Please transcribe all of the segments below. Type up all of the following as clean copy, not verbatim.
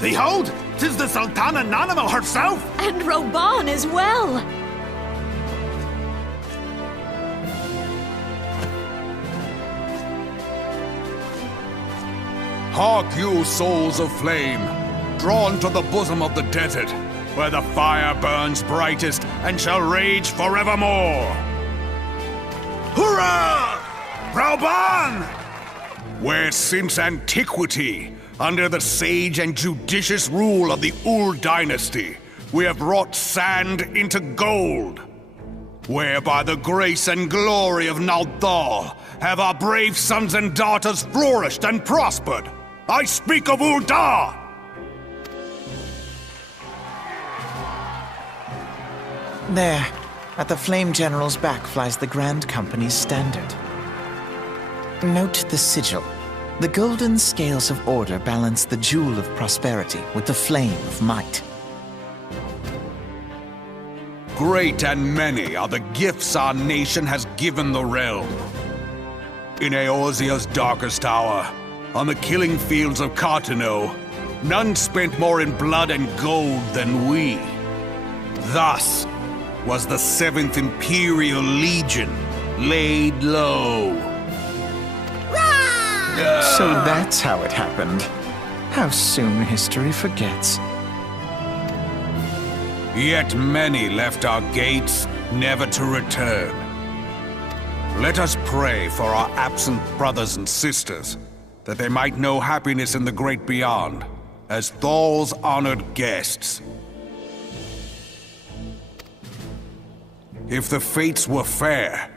Behold, 'tis the Sultana Nanamo herself! And Roban as well! Hark you, souls of flame, drawn to the bosom of the desert, where the fire burns brightest and shall rage forevermore! Hurrah! Roban! Where since antiquity, under the sage and judicious rule of the Ul dynasty, we have wrought sand into gold. Where by the grace and glory of Naldal have our brave sons and daughters flourished and prospered. I speak of Ul'dah! There, at the Flame General's back flies the Grand Company's standard. Note the sigil. The golden scales of order balance the jewel of prosperity with the flame of might. Great and many are the gifts our nation has given the realm. In Eorzea's darkest hour, on the killing fields of Cartano, none spent more in blood and gold than we. Thus was the 7th Imperial Legion laid low. So that's how it happened. How soon history forgets. Yet many left our gates, never to return. Let us pray for our absent brothers and sisters, that they might know happiness in the great beyond, as Thal's honored guests. If the fates were fair,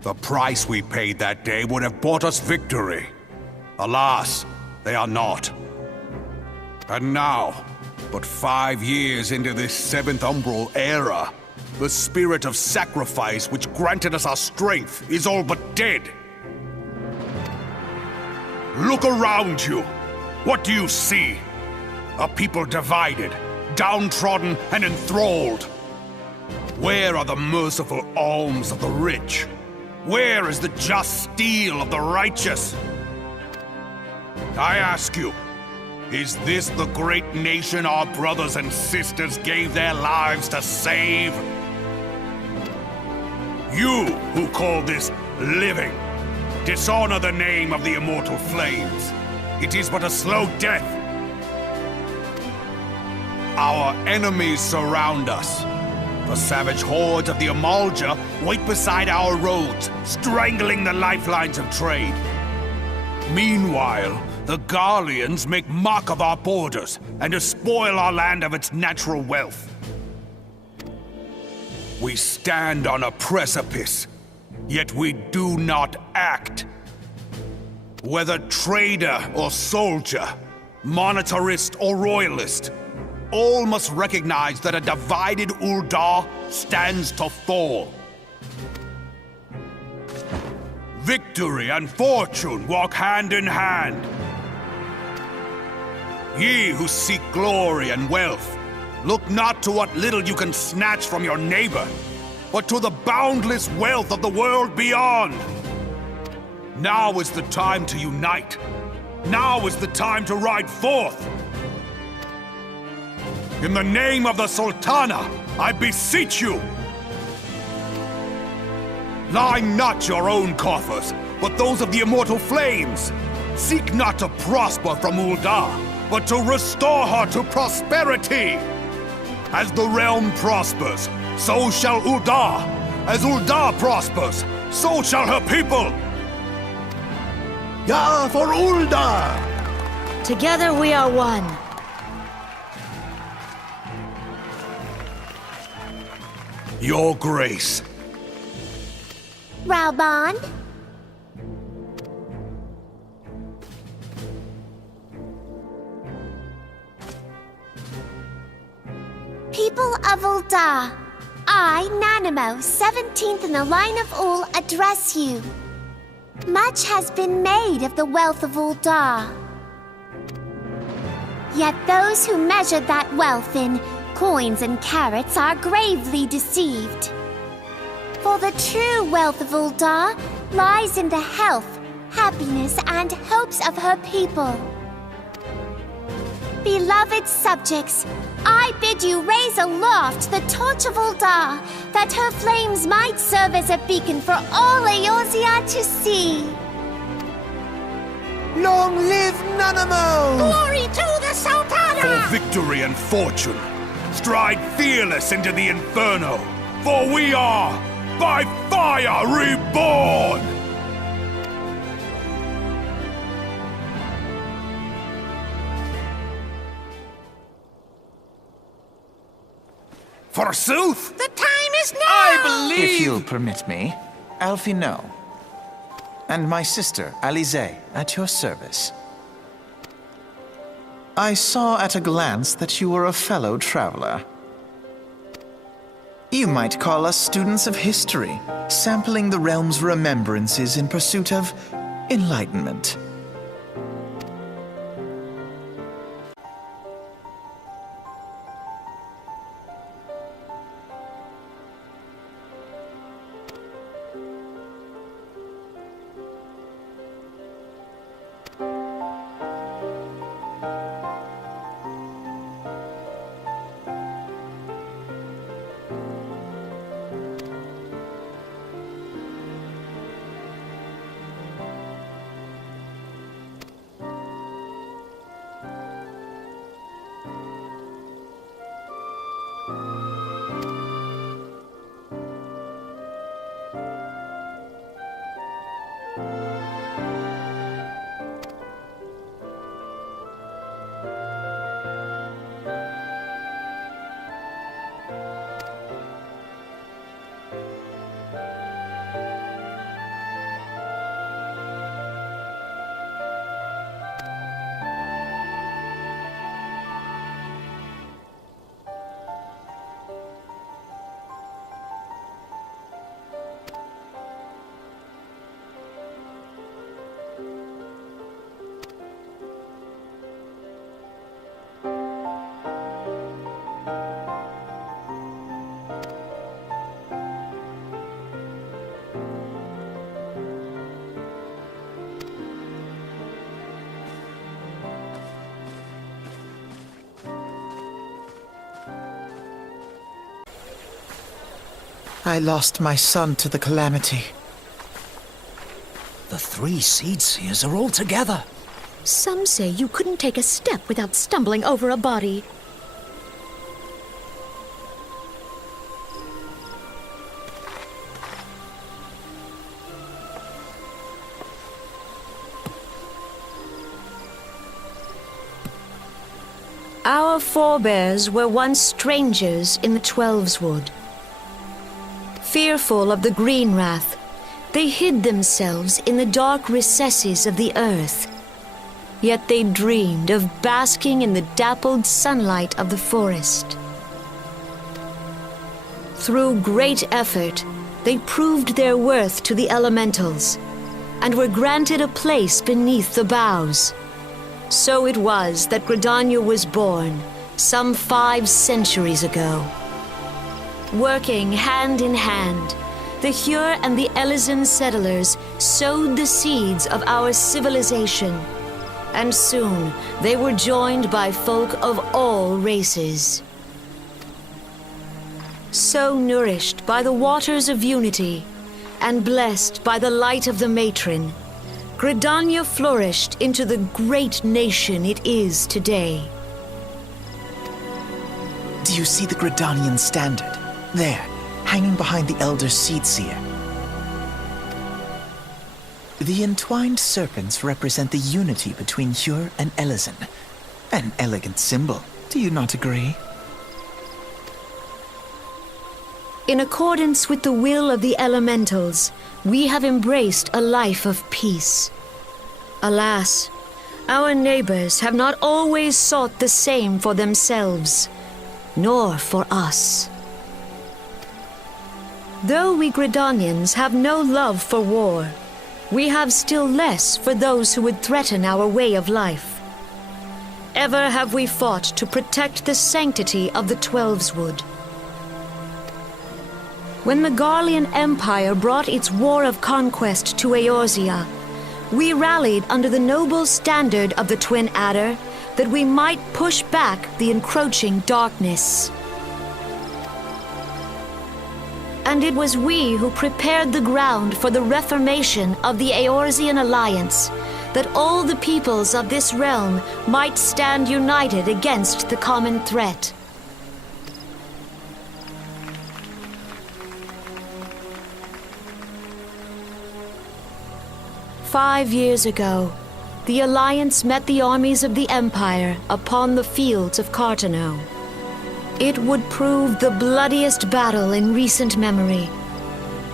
the price we paid that day would have bought us victory. Alas, they are not. And now, but 5 years into this 7th Umbral era, the spirit of sacrifice which granted us our strength is all but dead. Look around you. What do you see? A people divided, downtrodden, and enthralled. Where are the merciful alms of the rich? Where is the just steel of the righteous? I ask you, is this the great nation our brothers and sisters gave their lives to save? You who call this living, dishonor the name of the immortal flames. It is but a slow death. Our enemies surround us. The savage hordes of the Amalja wait beside our roads, strangling the lifelines of trade. Meanwhile, the Garleans make mock of our borders and despoil our land of its natural wealth. We stand on a precipice, yet we do not act. Whether trader or soldier, monetarist or royalist, all must recognize that a divided Ul'dah stands to fall. Victory and fortune walk hand in hand. Ye who seek glory and wealth, look not to what little you can snatch from your neighbor, but to the boundless wealth of the world beyond. Now is the time to unite. Now is the time to ride forth. In the name of the Sultana, I beseech you! Line not your own coffers, but those of the immortal flames. Seek not to prosper from Ul'dah, but to restore her to prosperity. As the realm prospers, so shall Ul'dah. As Ul'dah prospers, so shall her people. Ya for Ul'dah! Together we are one. Your Grace. Raubon? People of Ul'dah, I, Nanamo, 17th in the line of Ul, address you. Much has been made of the wealth of Ul'dah. Yet those who measured that wealth in coins and carats are gravely deceived. For the true wealth of Ul'dah lies in the health, happiness, and hopes of her people. Beloved subjects, I bid you raise aloft the torch of Ul'dah, that her flames might serve as a beacon for all Eorzea to see. Long live Nanamo! Glory to the Sultana! For victory and fortune, stride fearless into the Inferno, for we are, by fire, reborn! Forsooth! The time is now! If you'll permit me, Alfie No. And my sister, Alize, at your service. I saw at a glance that you were a fellow traveler. You might call us students of history, sampling the realm's remembrances in pursuit of enlightenment. I lost my son to the calamity. The 3 Seedseers are all together. Some say you couldn't take a step without stumbling over a body. Our forebears were once strangers in the Twelveswood. Fearful of the Green Wrath, they hid themselves in the dark recesses of the earth. Yet they dreamed of basking in the dappled sunlight of the forest. Through great effort, they proved their worth to the elementals, and were granted a place beneath the boughs. So it was that Gridania was born, some 5 centuries ago. Working hand in hand, the Hyur and the Elysian settlers sowed the seeds of our civilization, and soon they were joined by folk of all races. So nourished by the waters of unity, and blessed by the light of the matron, Gridania flourished into the great nation it is today. Do you see the Gridanian standard? There, hanging behind the Elder Seedseer. The entwined serpents represent the unity between Hyur and Elysian. An elegant symbol, do you not agree? In accordance with the will of the elementals, we have embraced a life of peace. Alas, our neighbors have not always sought the same for themselves, nor for us. Though we Gridanians have no love for war, we have still less for those who would threaten our way of life. Ever have we fought to protect the sanctity of the Twelveswood. When the Garlean Empire brought its war of conquest to Eorzea, we rallied under the noble standard of the Twin Adder, that we might push back the encroaching darkness. And it was we who prepared the ground for the reformation of the Eorzean Alliance, that all the peoples of this realm might stand united against the common threat. "5 years ago, the Alliance met the armies of the Empire upon the fields of Cartano. It would prove the bloodiest battle in recent memory.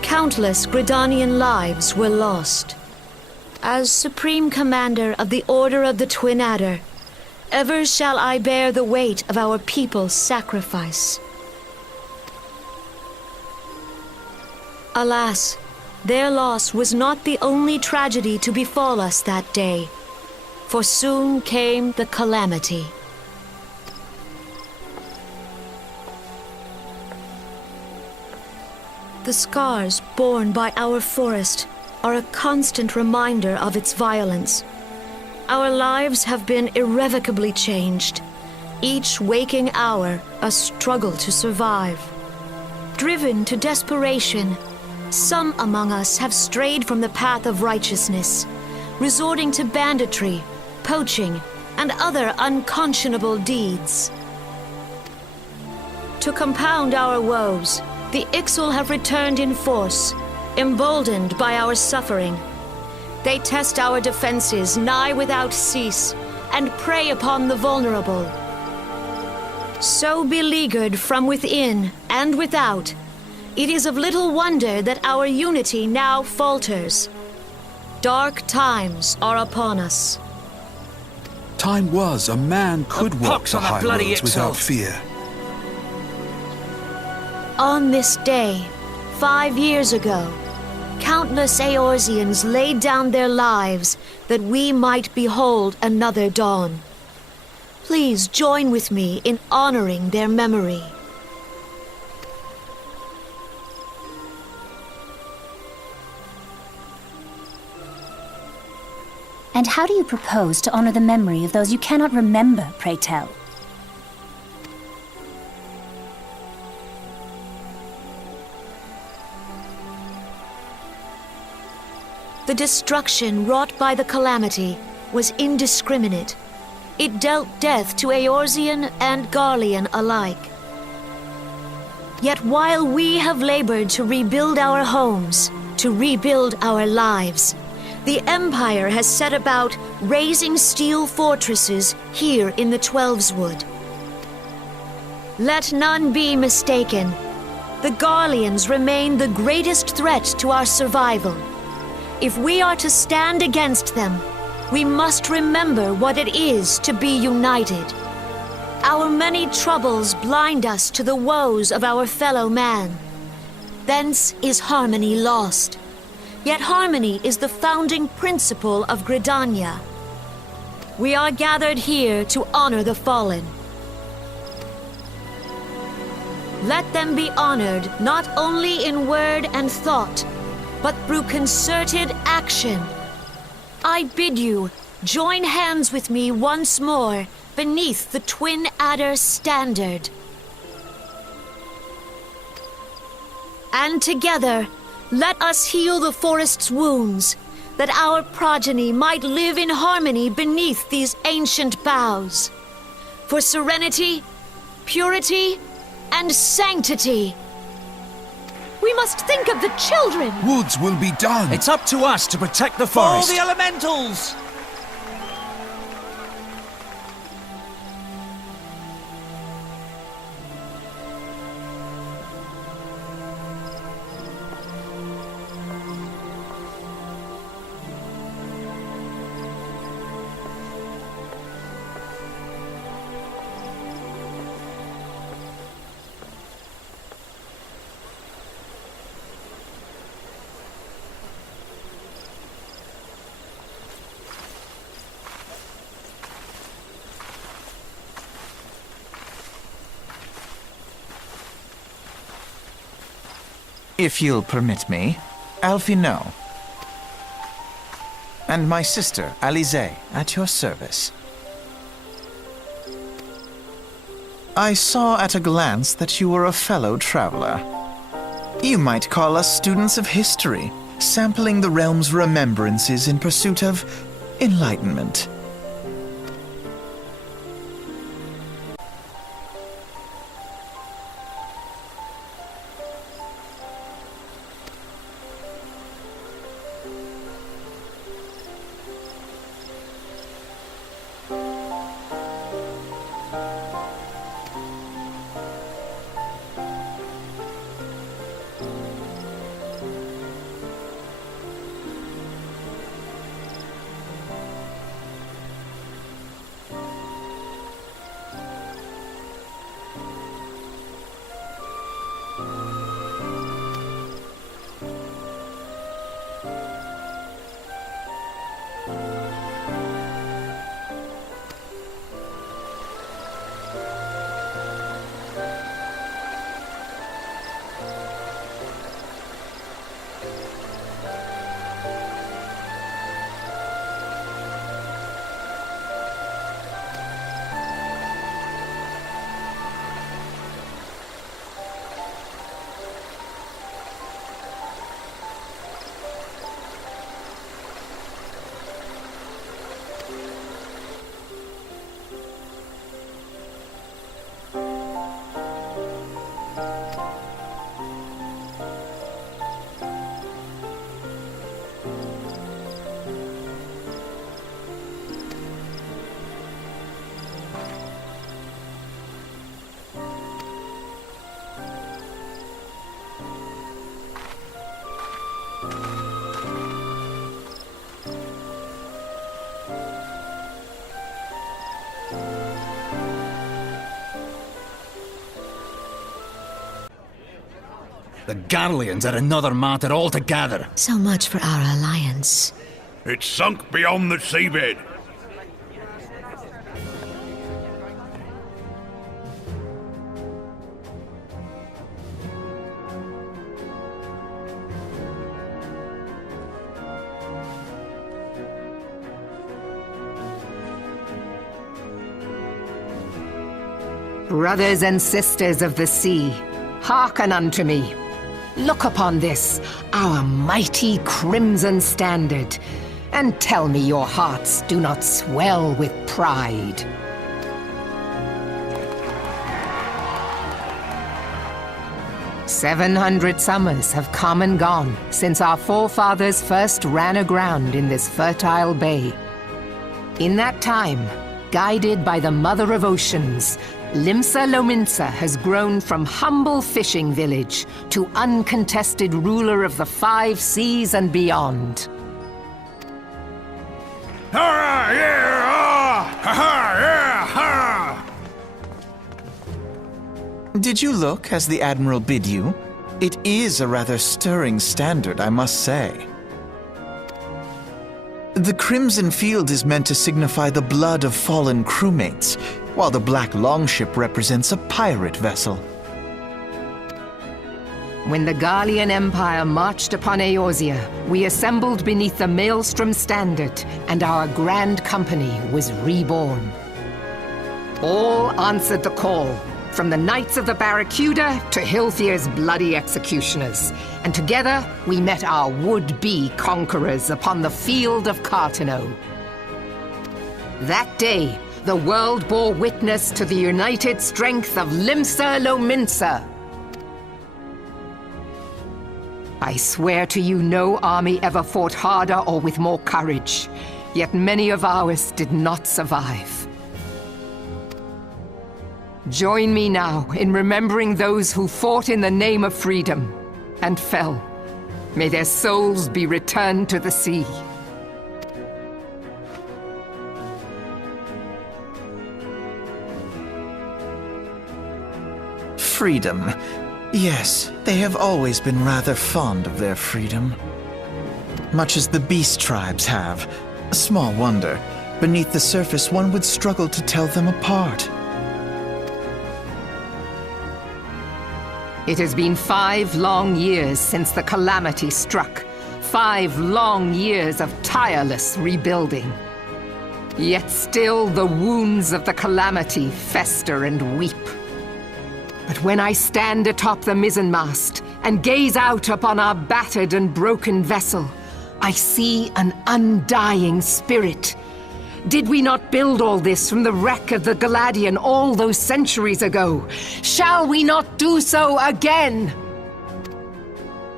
Countless Gridanian lives were lost. As Supreme Commander of the Order of the Twin Adder, ever shall I bear the weight of our people's sacrifice. Alas, their loss was not the only tragedy to befall us that day, for soon came the calamity. The scars borne by our forest are a constant reminder of its violence. Our lives have been irrevocably changed, each waking hour a struggle to survive. Driven to desperation, some among us have strayed from the path of righteousness, resorting to banditry, poaching, and other unconscionable deeds. To compound our woes, the Ixal have returned in force, emboldened by our suffering. They test our defenses nigh without cease, and prey upon the vulnerable. So beleaguered from within and without, it is of little wonder that our unity now falters. Dark times are upon us. Time was a man could walk pox the on the high bloody roads Ixal. without fear. On this day, 5 years ago, countless Eorzeans laid down their lives that we might behold another dawn. Please join with me in honoring their memory. And how do you propose to honor the memory of those you cannot remember, pray tell? The destruction wrought by the calamity was indiscriminate. It dealt death to Eorzean and Garlean alike. Yet while we have labored to rebuild our homes, to rebuild our lives, the Empire has set about raising steel fortresses here in the Twelveswood. Let none be mistaken. The Garleans remain the greatest threat to our survival. If we are to stand against them, we must remember what it is to be united. Our many troubles blind us to the woes of our fellow man. Thence is harmony lost. Yet harmony is the founding principle of Gridania. We are gathered here to honor the fallen. Let them be honored not only in word and thought, but through concerted action. I bid you join hands with me once more beneath the Twin Adder standard. And together, let us heal the forest's wounds, that our progeny might live in harmony beneath these ancient boughs. For serenity, purity, and sanctity. We must think of the children! Woods will be done. It's up to us to protect the For all forest. the elementals! If you'll permit me, Alfie no. And my sister, Alize, at your service. I saw at a glance that you were a fellow traveler. You might call us students of history, sampling the realm's remembrances in pursuit of enlightenment. The Garleans are another matter altogether. So much for our alliance. It's sunk beyond the seabed. Brothers and sisters of the sea, hearken unto me. Look upon this, our mighty crimson standard, and tell me your hearts do not swell with pride. "700 summers have come and gone since our forefathers first ran aground in this fertile bay. In that time, guided by the Mother of Oceans, Limsa Lominsa has grown from humble fishing village to uncontested ruler of the 5 seas and beyond. Hurrah! Yeah! Ah! Ha-ha! Yeah! Ha! Did you look as the Admiral bid you? It is a rather stirring standard, I must say. The crimson field is meant to signify the blood of fallen crewmates, while the black longship represents a pirate vessel. When the Garlean Empire marched upon Eorzea, we assembled beneath the Maelstrom standard, and our grand company was reborn. All answered the call, from the Knights of the Barracuda to Hilthier's bloody executioners, and together we met our would-be conquerors upon the field of Cartano. That day, the world bore witness to the united strength of Limsa Lominsa. I swear to you no army ever fought harder or with more courage, yet many of ours did not survive. Join me now in remembering those who fought in the name of freedom and fell. May their souls be returned to the sea. Freedom. Yes, they have always been rather fond of their freedom. Much as the beast tribes have. Small wonder. Beneath the surface, one would struggle to tell them apart. It has been 5 long years since the calamity struck. 5 long years of tireless rebuilding. Yet still the wounds of the calamity fester and weep. But when I stand atop the mizzenmast and gaze out upon our battered and broken vessel, I see an undying spirit. Did we not build all this from the wreck of the Galadian all those centuries ago? Shall we not do so again?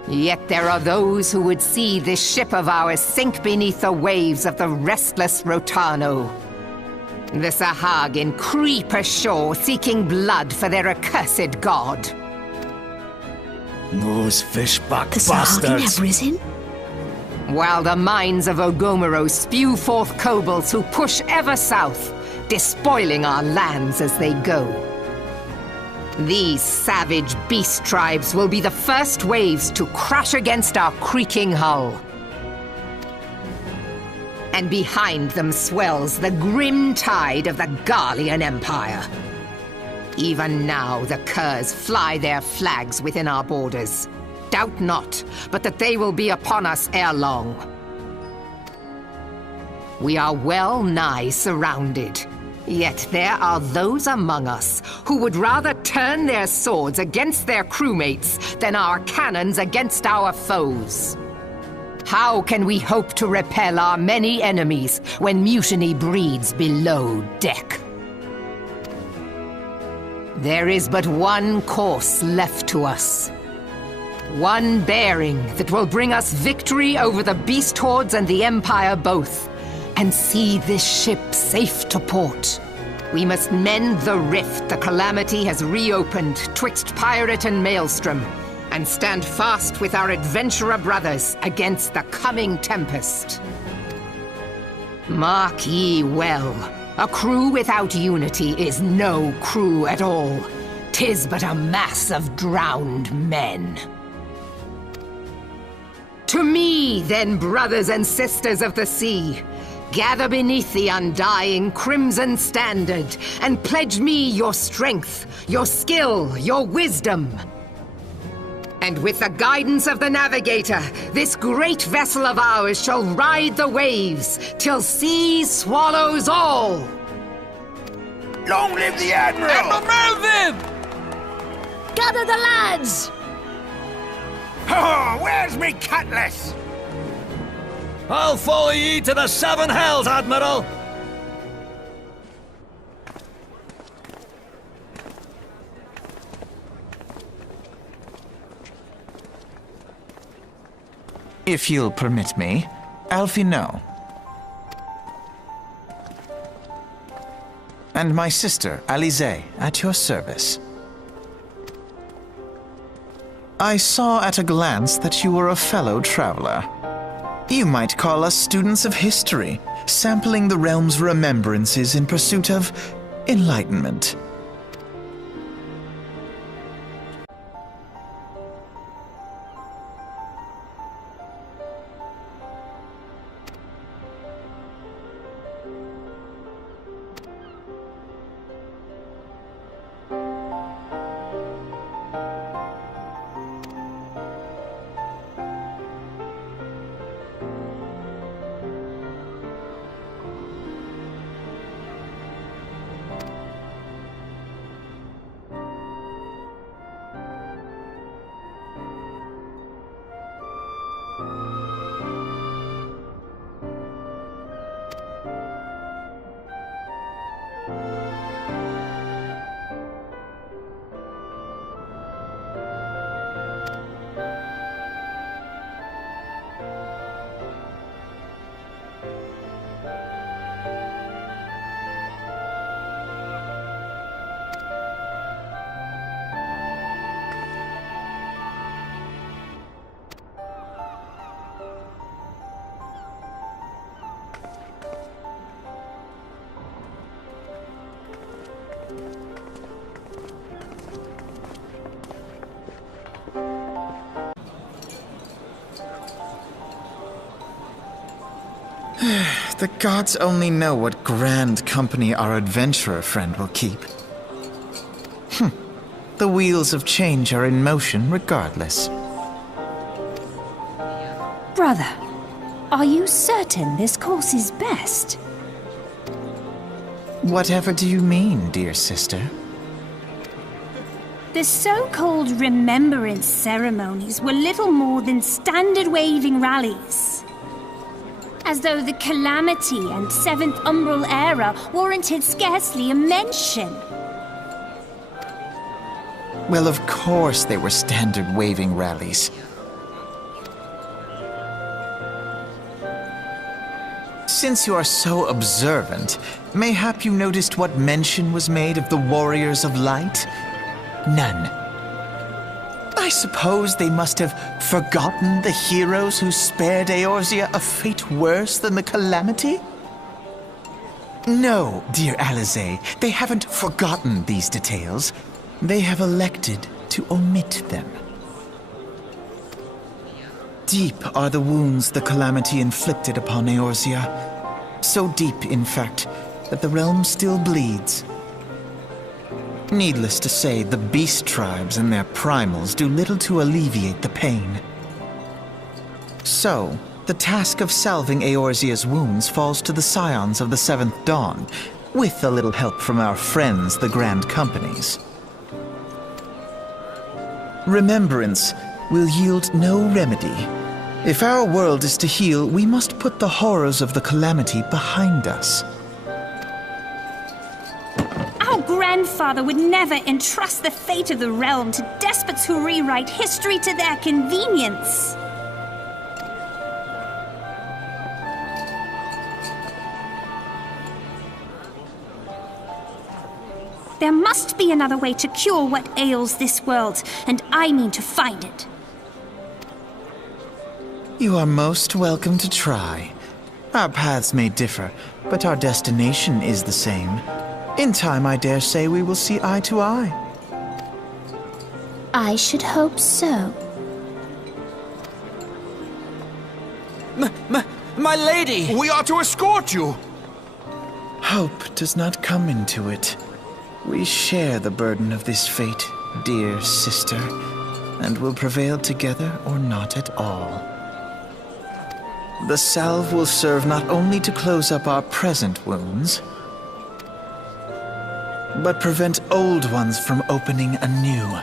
Yet there are those who would see this ship of ours sink beneath the waves of the restless Rotano. The Sahagin creep ashore seeking blood for their accursed god. Those fishback The Sahagin have risen? While the mines of Ogomoro spew forth kobolds who push ever south, despoiling our lands as they go. These savage beast tribes will be the first waves to crash against our creaking hull. And behind them swells the grim tide of the Garlean Empire. Even now the curs fly their flags within our borders. Doubt not, but that they will be upon us ere long. We are well nigh surrounded. Yet there are those among us who would rather turn their swords against their crewmates than our cannons against our foes. How can we hope to repel our many enemies when mutiny breeds below deck? There is but one course left to us. One bearing that will bring us victory over the beast hordes and the Empire both, and see this ship safe to port. We must mend the rift the Calamity has reopened twixt pirate and maelstrom, and stand fast with our adventurer brothers against the coming tempest. Mark ye well, a crew without unity is no crew at all. 'Tis but a mass of drowned men. To me, then, brothers and sisters of the sea, gather beneath the undying crimson standard and pledge me your strength, your skill, your wisdom. And with the guidance of the navigator, this great vessel of ours shall ride the waves till sea swallows all. Long live the Admiral! Admiral Melvin! Gather the lads! Oh, where's me cutlass? I'll follow ye to the seven hells, Admiral! If you'll permit me, Alfie no. And my sister, Alize, at your service. I saw at a glance that you were a fellow traveler. You might call us students of history, sampling the realm's remembrances in pursuit of enlightenment. The gods only know what grand company our adventurer friend will keep. The wheels of change are in motion regardless. Brother, are you certain this course is best? Whatever do you mean, dear sister? The so-called remembrance ceremonies were little more than standard waving rallies. As though the Calamity and Seventh Umbral era warranted scarcely a mention. Well, of course they were standard waving rallies. Since you are so observant, mayhap you noticed what mention was made of the Warriors of Light? None. I suppose they must have forgotten the heroes who spared Eorzea a fate worse than the Calamity? No, dear Alisaie, they haven't forgotten these details. They have elected to omit them. Deep are the wounds the Calamity inflicted upon Eorzea. So deep, in fact, that the realm still bleeds. Needless to say, the beast tribes and their primals do little to alleviate the pain. So, the task of salving Eorzea's wounds falls to the scions of the Seventh Dawn, with a little help from our friends, the Grand Companies. Remembrance will yield no remedy. If our world is to heal, we must put the horrors of the Calamity behind us. Our grandfather would never entrust the fate of the realm to despots who rewrite history to their convenience. There must be another way to cure what ails this world, and I mean to find it. You are most welcome to try. Our paths may differ, but our destination is the same. In time, I dare say we will see eye to eye. I should hope so. My lady! We are to escort you! Hope does not come into it. We share the burden of this fate, dear sister, and will prevail together or not at all. The salve will serve not only to close up our present wounds, but prevent old ones from opening anew.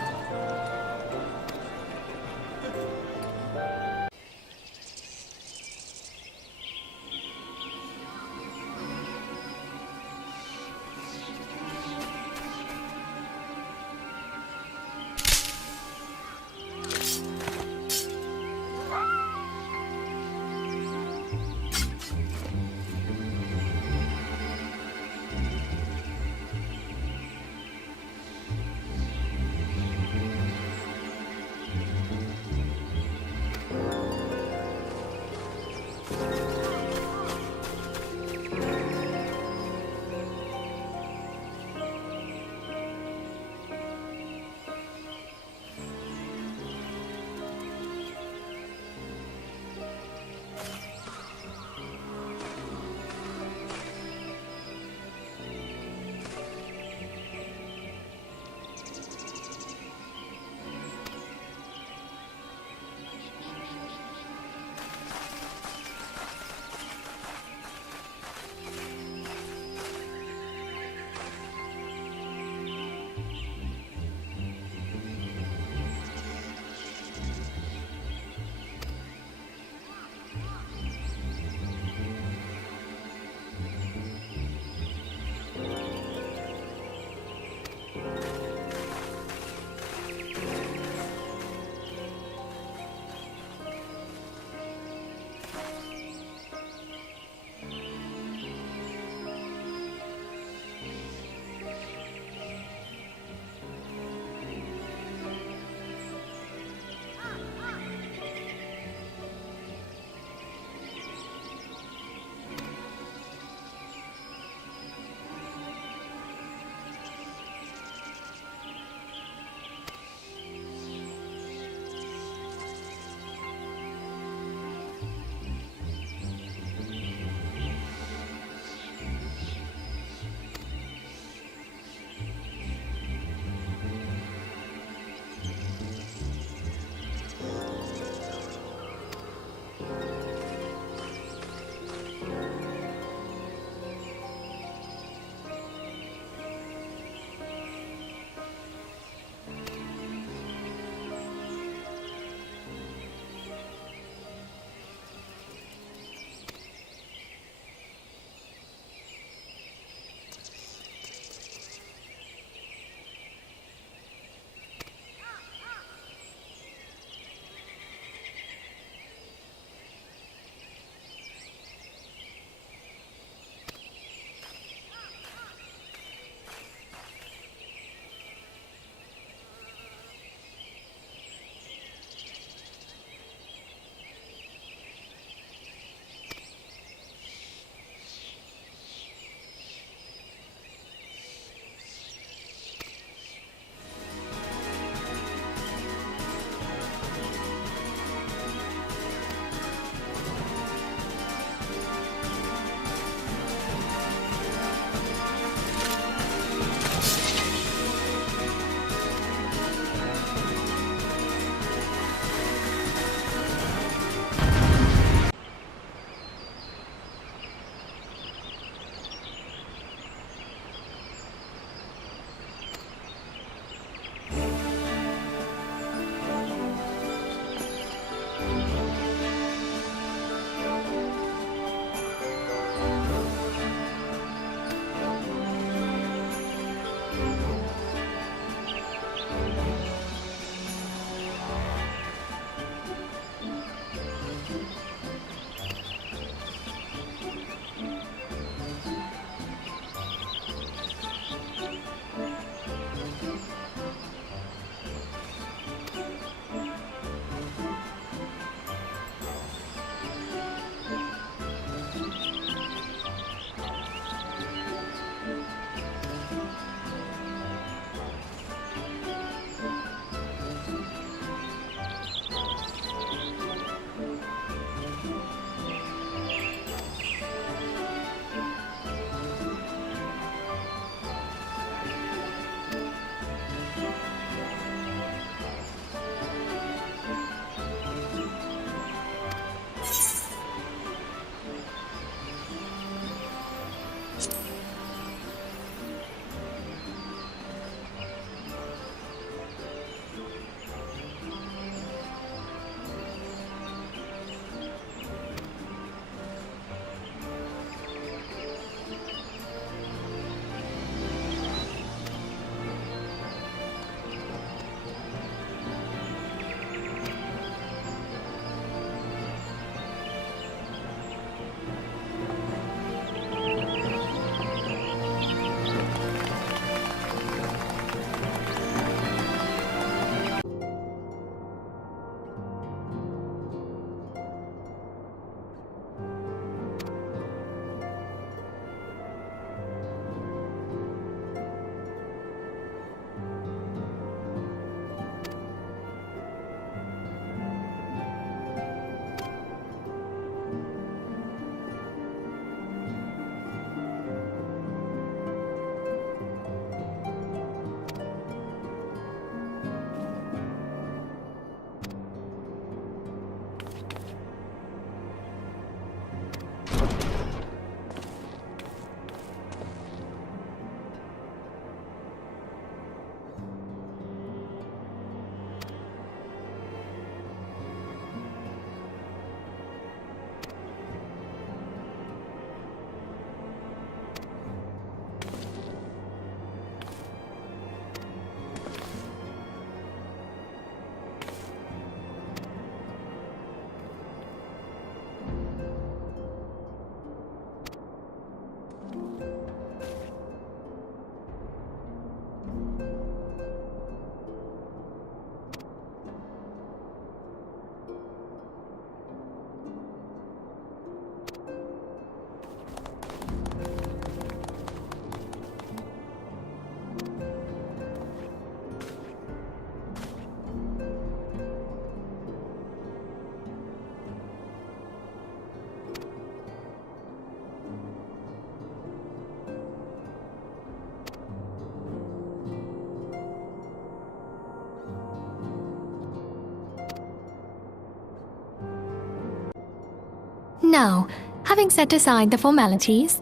Now, having set aside the formalities,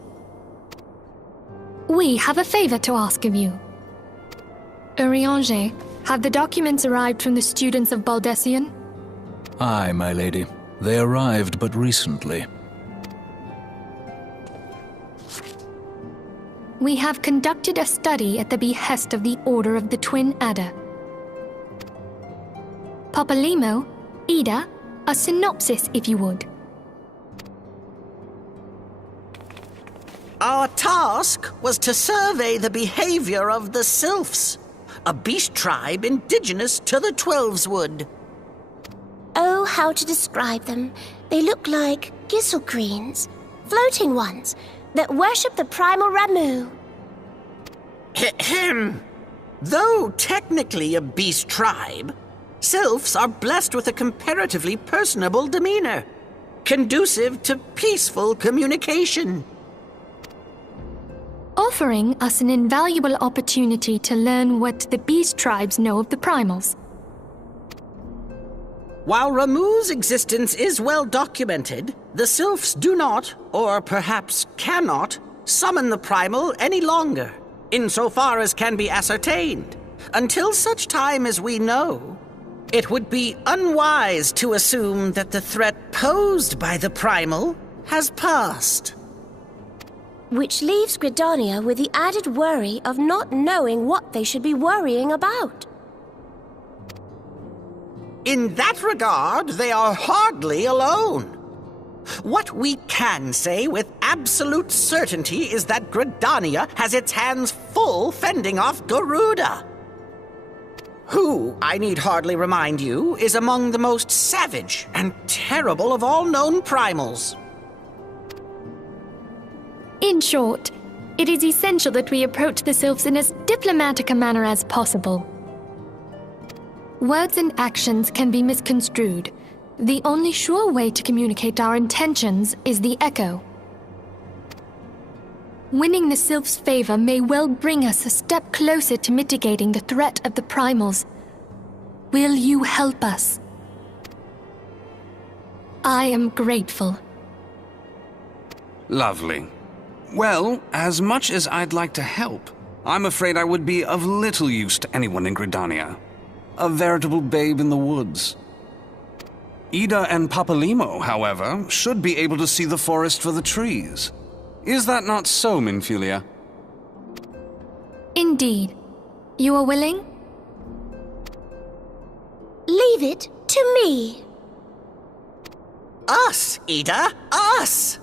we have a favor to ask of you. Urianger, have the documents arrived from the students of Baldessian? Aye, my lady. They arrived but recently. We have conducted a study at the behest of the Order of the Twin Adder. Papalimo, Ida, a synopsis if you would. Our task was to survey the behavior of the Sylphs, a beast tribe indigenous to the Twelveswood. Oh, how to describe them. They look like gisselcreens, floating ones, that worship the primal Ramu. Ahem. Though technically a beast tribe, Sylphs are blessed with a comparatively personable demeanor, conducive to peaceful communication. Offering us an invaluable opportunity to learn what the beast tribes know of the primals. While Ramu's existence is well documented, the Sylphs do not, or perhaps cannot, summon the primal any longer, insofar as can be ascertained. Until such time as we know, it would be unwise to assume that the threat posed by the primal has passed. Which leaves Gridania with the added worry of not knowing what they should be worrying about. In that regard, they are hardly alone. What we can say with absolute certainty is that Gridania has its hands full fending off Garuda, who, I need hardly remind you, is among the most savage and terrible of all known primals. In short, it is essential that we approach the Sylphs in as diplomatic a manner as possible. Words and actions can be misconstrued. The only sure way to communicate our intentions is the echo. Winning the Sylphs' favor may well bring us a step closer to mitigating the threat of the primals. Will you help us? I am grateful. Lovely. Well, as much as I'd like to help, I'm afraid I would be of little use to anyone in Gridania. A veritable babe in the woods. Ida and Papalimo, however, should be able to see the forest for the trees. Is that not so, Minfilia? Indeed. You are willing? Leave it to me. Us, Ida, us!